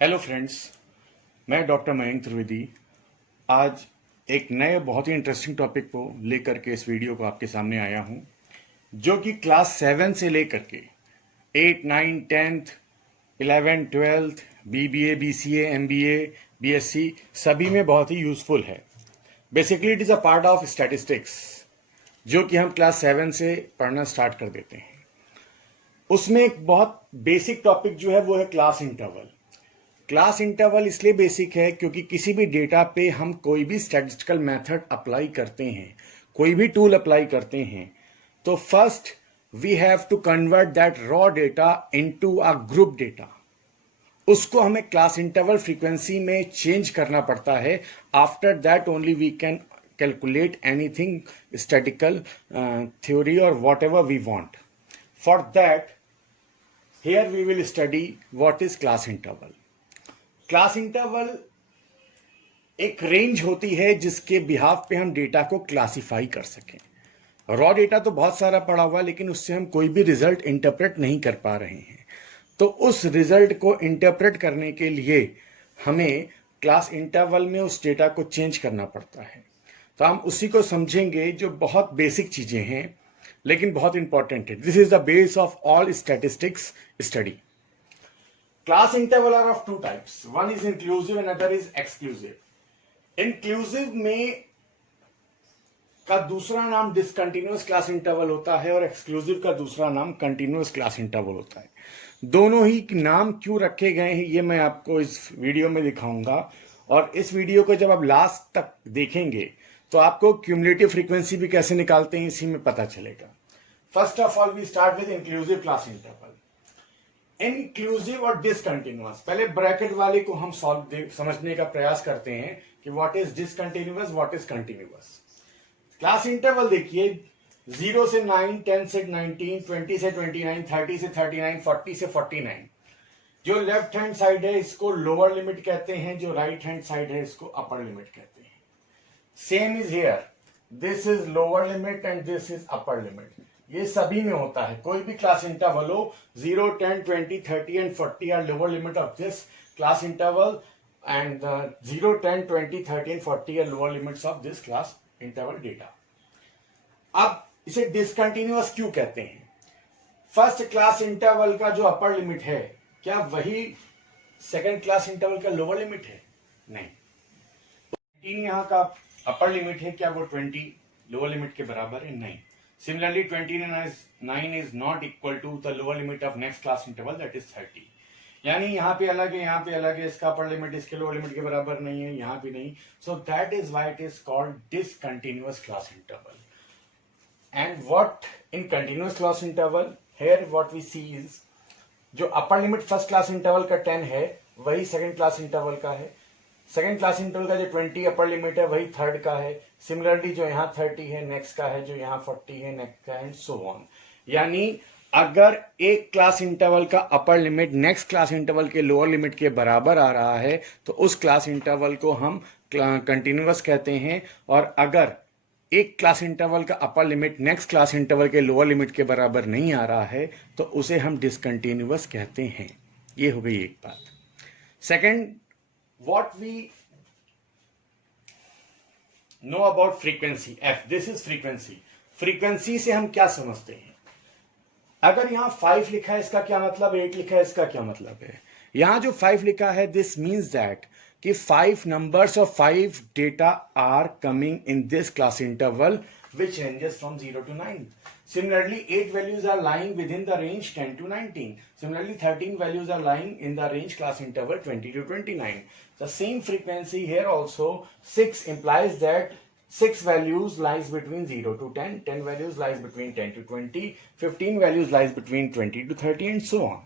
Hello friends, मैं doctor Mayank Trivedi आज एक नए बहुत ही इंटरेस्टिंग टॉपिक को लेकर के इस वीडियो को आपके सामने आया हूं, जो कि क्लास 7 से लेकर के 8, 9, 10th, 11, 12th, BBA, BCA, MBA, BSc सभी में बहुत ही यूजफुल है। Basically it is a part of statistics, जो कि हम क्लास 7 से पढ़ना स्टार्ट कर देते हैं। उसमें एक बहुत बेसिक टॉपिक जो है वो है क्लास इंटरवल। क्लास इंटरवल इसलिए बेसिक है क्योंकि किसी भी डेटा पे हम कोई भी स्टैटिस्टिकल मेथड अप्लाई करते हैं, कोई भी टूल अप्लाई करते हैं, तो first we have to convert that raw data into a group data. उसको हमें क्लास इंटरवल फ्रीक्वेंसी में चेंज करना पड़ता है। After that only we can calculate anything statical theory और whatever we want. For that here we will study what is class interval. Class interval एक range होती है जिसके बिहाफ पे हम डेटा को क्लासिफाई कर सकें। रॉ डेटा तो बहुत सारा पड़ा हुआ, लेकिन उससे हम कोई भी रिजल्ट इंटरप्रेट नहीं कर पा रहे हैं। तो उस रिजल्ट को इंटरप्रेट करने के लिए हमें क्लास इंटरवल में उस डेटा को चेंज करना पड़ता है। तो हम उसी को समझेंगे, जो बहुत बेसिक चीजें हैं लेकिन बहुत इंपॉर्टेंट है। This is the base of all statistics study. Class interval are of two types. One is inclusive and other is exclusive. Inclusive में का दूसरा नाम डिसकंटिन्यूअस क्लास इंटरवल होता है और एक्सक्लूसिव का दूसरा नाम कंटिन्यूअस क्लास इंटरवल होता है। दोनों ही नाम क्यों रखे गए हैं ये मैं आपको इस वीडियो में दिखाऊंगा, और इस वीडियो को जब आप लास्ट तक देखेंगे तो आपको क्यूमुलेटिव फ्रीक्वेंसी भी कैसे निकालते हैं इसी में पता चलेगा। First of all we start with inclusive class interval. Inclusive और डिसकंटिन्यूअस, पहले ब्रैकेट वाले को हम समझने का प्रयास करते हैं कि what is discontinuous, what is continuous. Class interval देखिए, 0 से 9, 10 से 19, 20 से 29, 30 से 39, 40 से 49। जो लेफ्ट हैंड साइड है इसको लोअर लिमिट कहते हैं, जो राइट हैंड साइड है इसको अपर लिमिट कहते हैं। Same is here, this is lower limit and this is upper limit. ये सभी में होता है, कोई भी क्लास इंटरवल हो, 0, 10, 20, 30 and 40 are lower limit of this class interval, and 0, 10, 20, 30 and 40 are lower limits of this class interval data. अब इसे डिसकंटिन्यूअस क्यों कहते हैं? फर्स्ट क्लास इंटरवल का जो अपर लिमिट है, क्या वही सेकेंड क्लास इंटरवल का लोअर लिमिट है? नहीं। 18 यहाँ का अपर लिमिट है, क्या वो 20 लोअर लिमिट के बराबर है? नहीं। Similarly, 29 is not equal to the lower limit of next class interval, that is 30. यानी यहाँ पे अलग है, यहाँ पे अलग है, इसका अपर लिमिट इसके लोअर लिमिट के बराबर नहीं है, यहाँ भी नहीं। So that is why it is called discontinuous class interval. And what in continuous class interval, here what we see is जो upper limit first class interval का 10 है वही सेकेंड क्लास इंटरवल का है। सेकेंड क्लास इंटरवल का जो 20 upper limit है वही थर्ड का है। सिमिलरली जो यहाँ 30 है नेक्स्ट का है, जो यहाँ 40 है नेक्स्ट का, एंड सो ऑन। यानी अगर एक क्लास इंटरवल का upper limit next class interval के लोअर लिमिट के बराबर आ रहा है तो उस क्लास इंटरवल को हम कंटिन्यूअस कहते हैं, और अगर एक क्लास इंटरवल का upper limit next class interval के लोअर लिमिट के बराबर नहीं आ रहा है तो उसे हम डिसकंटिन्यूअस कहते हैं। ये हो गई एक बात। Second, what we know about frequency f, this is frequency। frequency से हम क्या समझते हैं? अगर यहां 5 लिखा है इसका क्या मतलब है, 8 लिखा है इसका क्या मतलब है? यहां जो 5 लिखा है, this means that कि 5 numbers of 5 data are coming in this class interval which ranges from 0 to 9. Similarly, 8 values are lying within the range 10 to 19. Similarly, 13 values are lying in the range class interval 20 to 29. The same frequency here also, 6 implies that 6 values lies between 0 to 10, 10 values lies between 10 to 20, 15 values lies between 20 to 30 and so on.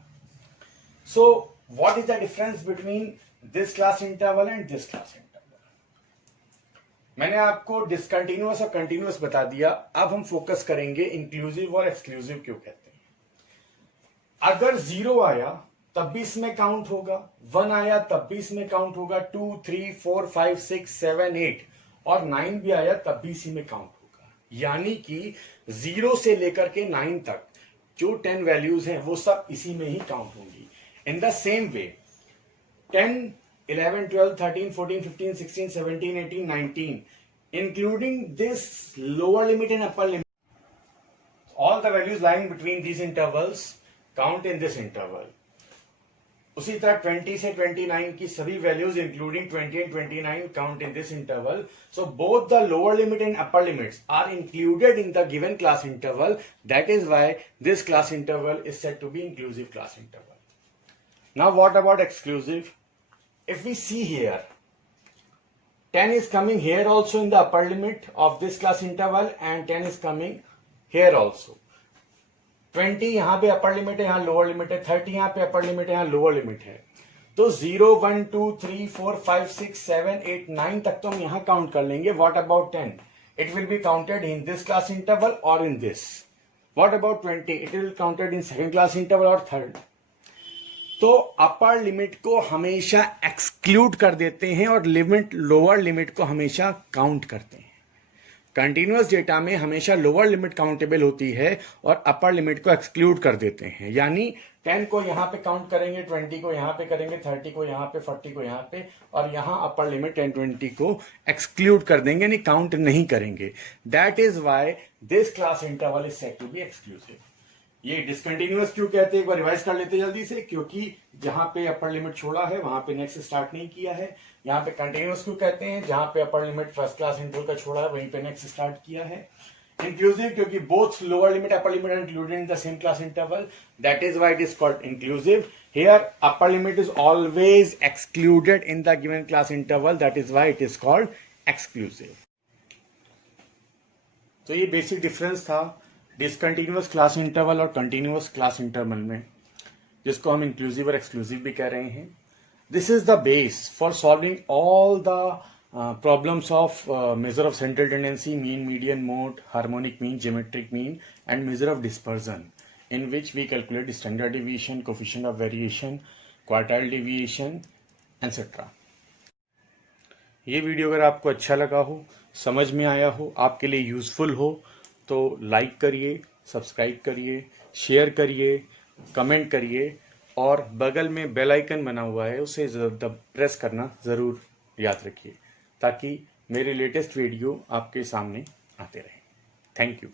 So, what is the difference between this class interval and this class interval? मैंने आपको discontinuous और continuous बता दिया। अब हम focus करेंगे inclusive और exclusive क्यों कहते हैं। अगर 0 आया तब भी इसमें काउंट होगा, 1 आया तब भी इसमें काउंट होगा, 2, 3, 4, 5, 6, 7, 8 और 9 भी आया तब भी इसी में काउंट होगा। यानी कि 0 से लेकर के 9 तक जो 10 वैल्यूज हैं वो सब इसी में ही काउंट होंगी। इन the same way 10, 11, 12, 13, 14, 15, 16, 17, 18, 19, including this lower limit and upper limit. All the values lying between these intervals count in this interval. उसी तरह 20 से 29 की सभी values including 20 and 29 count in this interval. So both the lower limit and upper limits are included in the given class interval. That is why this class interval is said to be inclusive class interval. Now what about exclusive? If we see here 10 is coming here also in the upper limit of this class interval and 10 is coming here also. 20 यहां पे upper limit है, यहां lower limit है. 30 यहां पे upper limit है, यहां lower limit है. तो 0, 1, 2, 3, 4, 5, 6, 7, 8, 9 तक तो हम यहां काउंट कर लेंगे. What about 10? It will be counted in this class interval और in this. What about 20? It will counted in second class interval और थर्ड. तो अपर लिमिट को हमेशा एक्सक्लूड कर देते हैं और लिमिट लोअर लिमिट को हमेशा काउंट करते हैं. कंटिन्यूअस डेटा में हमेशा लोअर लिमिट काउंटेबल होती है और अपर लिमिट को एक्सक्लूड कर देते हैं. यानी 10 को यहां पे काउंट करेंगे, 20 को यहां पे करेंगे, 30 को यहां पे, 40 को यहां पे, और यहां अपर लिमिट 10, 20 को एक्सक्लूड कर देंगे, यानी काउंट नहीं करेंगे. That is why this class interval is said to be exclusive. ये डिसकंटिन्यूअस क्यों कहते हैं, एक बार रिवाइज कर लेते हैं जल्दी से. क्योंकि जहां पे अपर लिमिट छोड़ा है वहां पे नेक्स्ट स्टार्ट नहीं किया है. यहाँ पे कंटिन्यूअस क्यों कहते हैं, जहां पे upper limit first class interval का छोड़ा है वहीं पे नेक्स्ट स्टार्ट किया है. इंक्लूसिव क्योंकि both lower limit upper limit are included in the same class interval. That is why it is called inclusive. Here upper limit is always excluded in the given class interval. That is why it is called exclusive. तो ये basic difference था discontinuous class interval और continuous class interval में, जिसको हम inclusive और exclusive भी कह रहे हैं. This is the base for solving all the problems of measure of central tendency, mean, median, mode, harmonic mean, geometric mean, and measure of dispersion, in which we calculate the standard deviation, coefficient of variation, quartile deviation, etc. ये video अगर आपको अच्छा लगा हो, समझ में आया हो, आपके लिए यूजफुल हो, तो लाइक करिए, सब्सक्राइब करिए, शेयर करिए, कमेंट करिए, और बगल में बेल आइकन बना हुआ है उसे प्रेस करना ज़रूर याद रखिए, ताकि मेरे लेटेस्ट वीडियो आपके सामने आते रहें. Thank you.